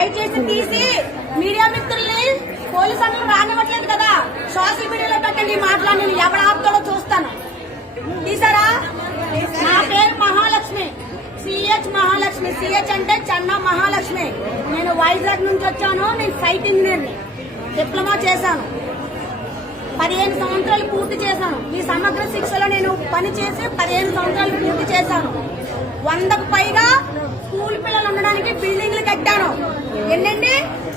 దయచేసి తీసి మీడియా మిత్రుల్ని పోలీసు అన్నలు రానివ్వట్లేదు కదా, సోషల్ మీడియాలో పెట్టండి. మాట్లాడి ఎవరు ఆపుతాడో చూస్తాను. తీసారా? నా పేరు మహాలక్ష్మి, సిహెచ్ మహాలక్ష్మి. సిహెచ్ అంటే చెన్న మహాలక్ష్మి. నేను వైజాగ్ నుంచి వచ్చాను. నేను సైట్ ఇంజనీర్ని, డిప్లొమా చేశాను. 15 సంవత్సరాలు పూర్తి చేశాను. ఈ సమగ్ర శిక్షలో నేను పనిచేసి 15 సంవత్సరాలు పూర్తి చేశాను. 100కు పైగా స్కూల్ పిల్లలు ఉండడానికి బిల్డింగ్లు కట్టాను. ఎన్నండి?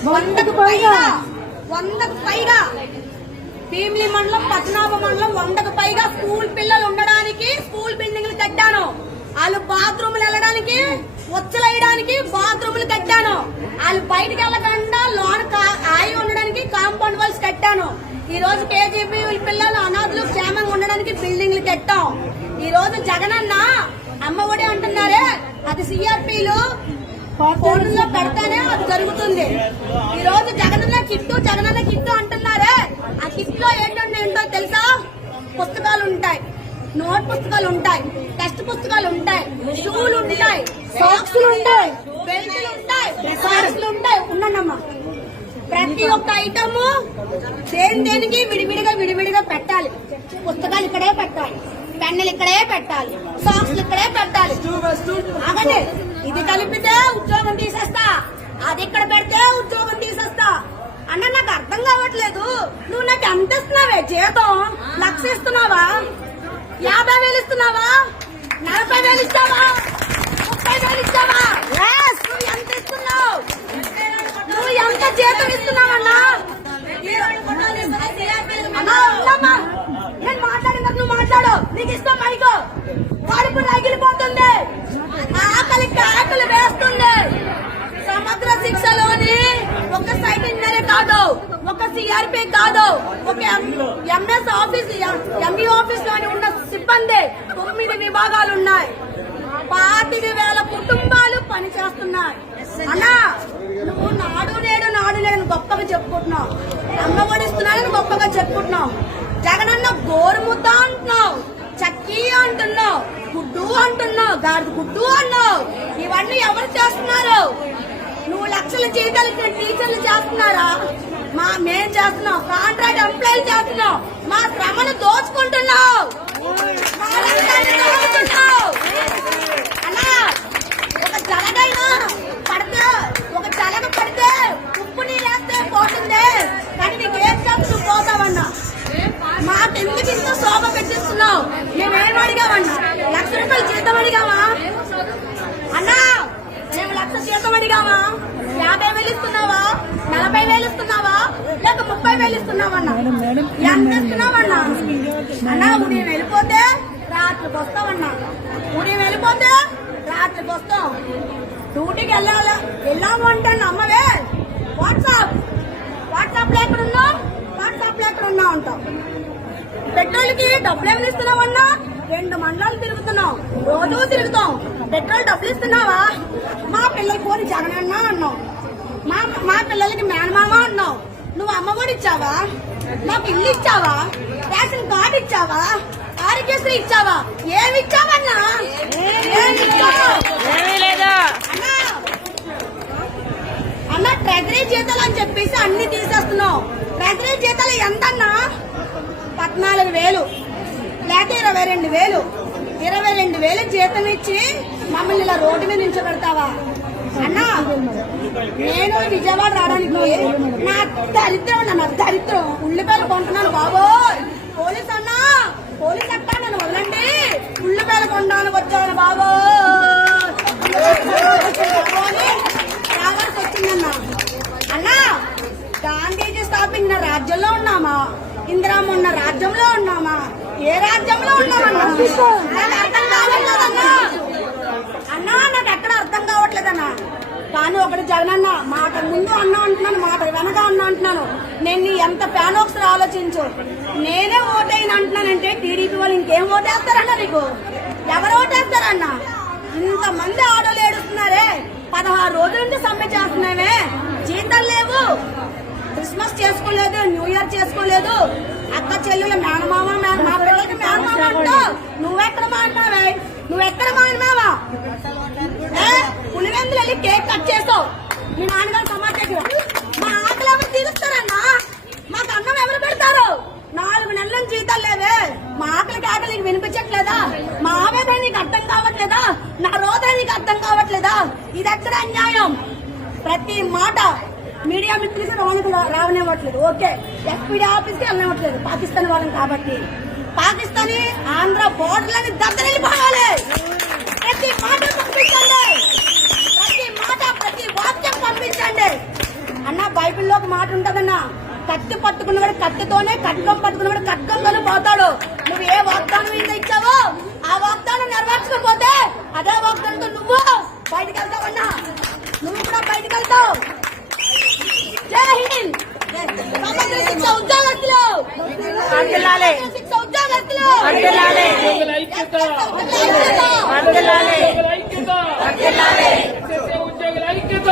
100కు పైగా భీమిలి మండలం, పద్మనాభ మండలం 100కు పైగా స్కూల్ పిల్లలు ఉండడానికి స్కూల్ బిల్డింగ్లు కట్టాను. వాళ్ళు బాత్రూములు వెళ్ళడానికి, వచ్చలేయడానికి బాత్రూములు కట్టాను. వాళ్ళు బయటకు వెళ్ళకుండా లోన ఆయి ఉండడానికి కాంపౌండ్ వాల్స్ కట్టాను. ఈ రోజు కేజీబీ పిల్లలు అనాథులు క్షేమంగా ఉండడానికి బిల్డింగ్లు కట్టాం. ఈ రోజు జగనన్న అమ్మ ఒడి అంటున్నారే, అది సిఆర్పీలు ఫోన్లో పెడితేనే అది జరుగుతుంది. ఈ రోజు జగనన్న కిట్టు అంటున్నారే, ఆ కిట్ లో ఏంటో తెలుసా? పుస్తకాలు ఉంటాయి, నోట్ పుస్తకాలు ఉంటాయి, టెక్స్ట్ పుస్తకాలు ఉంటాయి, షూలు ఉంటాయి, సాక్స్లు ఉంటాయి, బెల్ట్లు ఉంటాయి, సాక్స్లు ఉంటాయి. ఉన్నానమ్మా, ప్రతి ఒక్క ఐటమ్ దేనికి విడివిడిగా పెట్టాలి. పుస్తకాలు ఇక్కడే పెట్టాలి, పెన్నులు ఇక్కడే పెట్టాలి, సాక్స్లు ఇక్కడే పెట్టాలి. అలాగే ఇది కలిపితే ఉద్యోగం తీసేస్తా, అది ఇక్కడ పెడితే ఉద్యోగం తీసేస్తా అన్న. నాకు అర్థం కావట్లేదు. నువ్వు నాకు ఎంత ఇస్తున్నావే జీతం? 1,00,000 ఇస్తున్నావా? 50,000 ఇస్తున్నావా? 40,000 ఇస్తావా? 30,000 ఇస్తావా? నువ్వు ఎంత ఇస్తున్నావు? నువ్వు ఎంత జీతం ఇస్తున్నావన్నా? నేను మాట్లాడినట్టు నువ్వు మాట్లాడు. నీకు ఇష్టం మైకో. కడుపు రగిలిపోతుంది, ఆకలి వేస్తుంది. సమగ్ర శిక్షలోని ఒక సైట్ ఇంజనీర్ కాదు, ఒక సిఆర్పీ కాదు, ఒక ఎంఎస్ ఆఫీస్, ఎంఈ ఆఫీస్ లోని ఉన్న సిబ్బంది 9 విభాగాలు ఉన్నాయి. 25,000 కుటుంబాలు పనిచేస్తున్నాయి. అన్నా, నువ్వు నాడు నేడు గొప్పగా చెప్పుకుంటున్నావు, అమ్మ ఒడిస్తున్నానని గొప్పగా చెప్పుకుంటున్నావు. జగనన్న గోరుముద్ద అంటున్నావు, చక్కీ అంటున్నావు, గుడ్డు అంటున్నావు, గాడిద గుడ్డు అన్నావు. ఇవన్నీ ఎవరు చేస్తున్నారు? నువ్వు లక్షల జీతాలు టీచర్లు చేస్తున్నారా? మేం చేస్తున్నాం, కాంట్రాక్ట్ ఎంప్లాయీలు చేస్తున్నావు. మా శ్రమను దోచుకుంటున్నావు. అన్నా, ఒక జలగ పడితే ఉప్పు నీళ్ళేస్తే పోతుంది, కానీ నీకు ఏం చెప్పు పోతావన్నా. మాకెందుకు ఇంత శోభ పెట్టిస్తున్నావు? మేమేం అడిగామన్నా? 1,00,000 రూపాయలు జీతం అడిగామా అన్నా? మేము 1,00,000 జీతం అడిగామా? 50,000 ఇస్తున్నావా? 40,000 ఇస్తున్నావా? లేక 30,000 ఇస్తున్నావన్నా? ఎంత ఇస్తున్నావన్నా? అన్నా, ఉదయం వెళ్ళిపోతే రాత్రికి వస్తావన్నా. ఉదయం వెళ్ళిపోతే రాత్రికి వస్తాం. డ్యూటీకి వెళ్ళాము అంటే అమ్మవే వాట్సాప్ లో ఎక్కడ ఉన్నావు అంటాం. పెట్రోల్ కి డబ్బులు ఏమైనా ఇస్తున్నావన్నా? 2 మండలాలు తిరుగుతున్నాం, రోజు తిరుగుతాం. పెట్రోల్ డబ్బులు ఇస్తున్నావా? మా పిల్లలకి పోని జగనన్నా అన్నావు, మా పిల్లలకి మేనమామ అన్నావు. నువ్వు అమ్మ కూడా ఇచ్చావా? నాకు ఇల్లు ఇచ్చావా? రేషన్ కార్డు ఇచ్చావా? ఆరోగ్యశ్రీ ఇచ్చావా? ఏమి ఇచ్చావన్నా? అన్నా, ట్రెజరీ జీతాలు అని చెప్పేసి అన్ని తీసేస్తున్నావు. ట్రెజరీ జీతాలు ఎంతన్నా? 14,000 లేక 22,000. 22,000 జీతం ఇచ్చి మమ్మల్ని ఇలా రోడ్డు మీద నిల్చోబెడతావా అన్నా? నేను విజయవాడ రావడానికి నా దరిద్రం ఉల్లిపాయలు కొంటున్నాను బాబోయ్. పోలీస్ అన్నా, పోలీస్ అక్క నన్ను వదలండి, ఉల్లిపాయలు కొనడానికి వచ్చాను బాబోయ్. రావాల్సి వచ్చిందన్నా. అన్నా, గాంధీజీ స్థాపించిన రాజ్యంలో ఉన్నామా? ఇందిరామ్మ ఉన్న రాజ్యంలో ఉన్నామా? ఏ రాజ్యంలో ఉన్నామన్నా? నాకు అర్థం కావట్లేదన్నా. అన్నా, నాకు ఎక్కడ అర్థం కావట్లేదన్నా. కానీ ఒకటి జగనన్న, మాట ముందు అన్నా అంటున్నాను, మాట వెనక అన్నా అంటున్నాను. నేను ఎంత ఫ్యాన్ ఒకసారి ఆలోచించు. నేనే ఓటైన అంటున్నానంటే టీడీపీ వాళ్ళు ఇంకేం ఓటేస్తారన్నా? నీకు ఎవరు ఓటేస్తారన్నా? ఇంతమంది ఆడోళ్ళు ఏడుస్తున్నారే, 16 రోజుల నుంచి సమ్మె చేస్తున్నామే, జీతాలు లేవు, క్రిస్మస్ చేసుకోలేదు, న్యూ ఇయర్ చేసుకోలేదు. అక్క చెల్లెలు మేనమామ, మా పిల్లలకి మేనమామ అంటావు. నువ్వెక్కడ మాట్లావే? నువ్వెక్కడ మాట్లావా? పులివెందులు వెళ్ళి కేక్ కట్ చేసావు, మీ నాన్నగారు సమాజం మా ఆకలి ఎవరు తీరుస్తారన్నా? మాకు అన్నం ఎవరు పెడతారు? 4 నెలల జీతాలు లేవే. మా ఆకలి నీకు వినిపించట్లేదా? మా ఆవేదన నీకు అర్థం కావట్లేదా? నా రోదన నీకు అర్థం కావట్లేదా? ఇది ఎక్కడ అన్యాయం? ప్రతి మాట మీడియా మిత్రులకి లోనికి రావనివ్వట్లేదు. ఓకే, ఎస్పీడీ ఆఫీస్కి వెళ్ళనివ్వట్లేదు పాకిస్తాన్ వాళ్ళని కాబట్టి. పాకిస్తానీ ఆంధ్ర బోర్డర్లని దద్దరిల్లిపోవాలి. ప్రతి మాట పంపించండి, ప్రతి వాక్యం పంపించండి అన్న. బైబిల్లో ఒక మాట ఉంటదన్నా, కత్తి పట్టుకున్నవాడు కత్తితోనే, ఖడ్గం పట్టుకున్నవాడు ఖడ్గంతోనే పోతాడు. నువ్వు ఏ వాగ్దానం మీద ఇచ్చావో ఆ వాగ్దానం నెరవేర్చకపోతే అదే వాగ్దానంతో నువ్వు బయటకు వెళ్తావన్నా. నువ్వు కూడా బయటకు వెళ్తావు. జై హింద్. సమగ్ర శిక్ష ఉద్యోగస్తులు, శిక్ష ఉద్యోగస్తులు, ఉద్యోగుల ఐక్యత